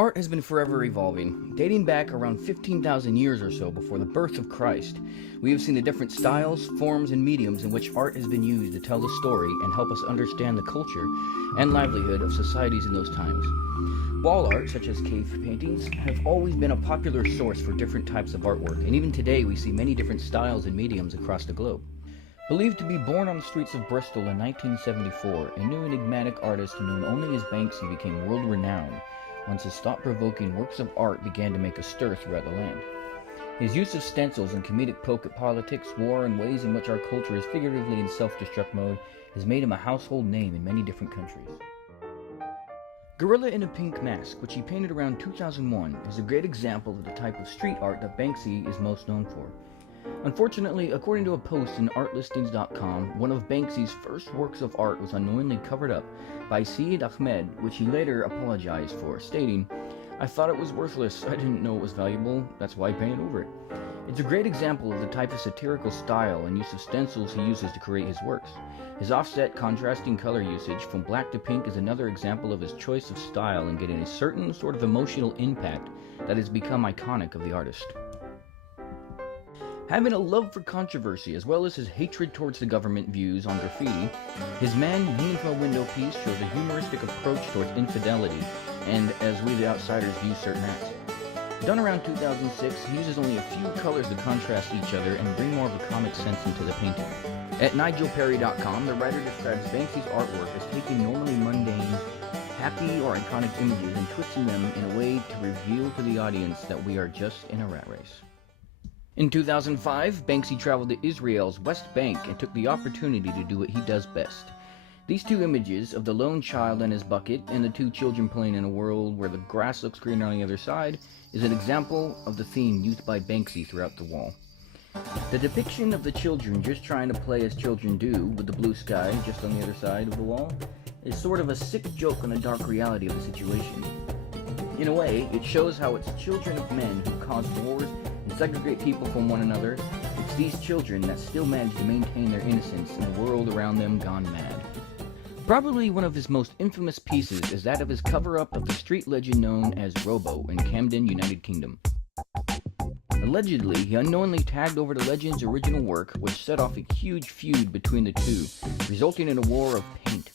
Art has been forever evolving. Dating back around 15,000 years or so before the birth of Christ, we have seen the different styles, forms, and mediums in which art has been used to tell the story and help us understand the culture and livelihood of societies in those times. Wall art, such as cave paintings, have always been a popular source for different types of artwork, and even today we see many different styles and mediums across the globe. Believed to be born on the streets of Bristol in 1974, a new enigmatic artist known only as Banksy became world-renowned once his thought-provoking works of art began to make a stir throughout the land. His use of stencils and comedic poke at politics, war, and ways in which our culture is figuratively in self-destruct mode has made him a household name in many different countries. Gorilla in a Pink Mask, which he painted around 2001, is a great example of the type of street art that Banksy is most known for. Unfortunately, according to a post in artlistings.com, one of Banksy's first works of art was unknowingly covered up by Syed Ahmed, which he later apologized for, stating, "I thought it was worthless, I didn't know it was valuable, that's why I painted over it." It's a great example of the type of satirical style and use of stencils he uses to create his works. His offset, contrasting color usage from black to pink is another example of his choice of style in getting a certain sort of emotional impact that has become iconic of the artist. Having a love for controversy as well as his hatred towards the government views on graffiti, his Man Hanging from a Window piece shows a humoristic approach towards infidelity and as we the outsiders view certain acts. Done around 2006, he uses only a few colors to contrast each other and bring more of a comic sense into the painting. At NigelPerry.com, the writer describes Banksy's artwork as taking normally mundane, happy or iconic images and twisting them in a way to reveal to the audience that we are just in a rat race. In 2005, Banksy traveled to Israel's West Bank and took the opportunity to do what he does best. These two images of the lone child and his bucket and the two children playing in a world where the grass looks greener on the other side is an example of the theme used by Banksy throughout the wall. The depiction of the children just trying to play as children do with the blue sky just on the other side of the wall is sort of a sick joke on the dark reality of the situation. In a way, it shows how it's children of men who cause wars and segregate people from one another. It's these children that still manage to maintain their innocence in a world around them gone mad. Probably one of his most infamous pieces is that of his cover-up of the street legend known as Robo in Camden, United Kingdom. Allegedly, he unknowingly tagged over the legend's original work, which set off a huge feud between the two, resulting in a war of paint.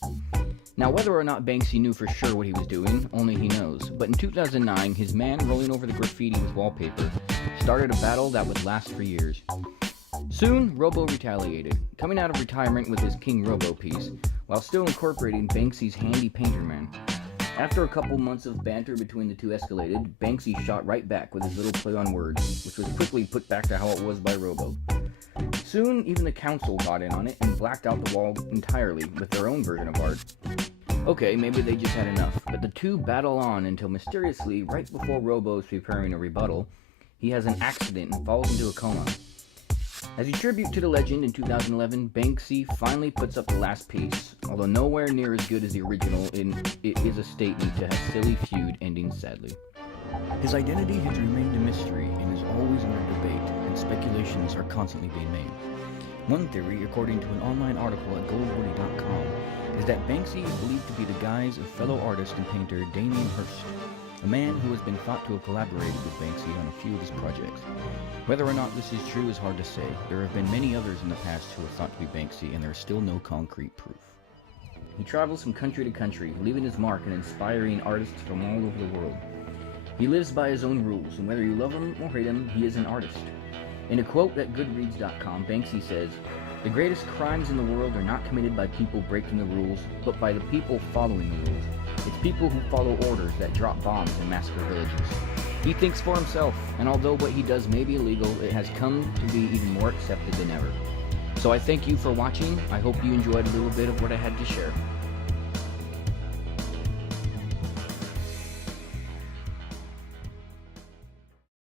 Now, whether or not Banksy knew for sure what he was doing, only he knows, but in 2009, his man rolling over the graffiti with wallpaper started a battle that would last for years. Soon, Robo retaliated, coming out of retirement with his King Robo piece, while still incorporating Banksy's handy painter man. After a couple months of banter between the two escalated, Banksy shot right back with his little play on words, which was quickly put back to how it was by Robo. Soon, even the council got in on it and blacked out the wall entirely with their own version of art. Okay, maybe they just had enough, but the two battle on until mysteriously, right before Robo is preparing a rebuttal, he has an accident and falls into a coma. As a tribute to the legend in 2011, Banksy finally puts up the last piece, although nowhere near as good as the original, and it is a statement to his silly feud ending sadly. His identity has remained a mystery and is always under debate, and speculations are constantly being made. One theory, according to an online article at goldwoody.com, is that Banksy is believed to be the guise of fellow artist and painter Damien Hirst, a man who has been thought to have collaborated with Banksy on a few of his projects. Whether or not this is true is hard to say. There have been many others in the past who are thought to be Banksy, and there is still no concrete proof. He travels from country to country, leaving his mark and inspiring artists from all over the world. He lives by his own rules, and whether you love him or hate him, he is an artist. In a quote at Goodreads.com, Banksy says, "The greatest crimes in the world are not committed by people breaking the rules, but by the people following the rules. It's people who follow orders that drop bombs and massacre villages." He thinks for himself, and although what he does may be illegal, it has come to be even more accepted than ever. So I thank you for watching. I hope you enjoyed a little bit of what I had to share.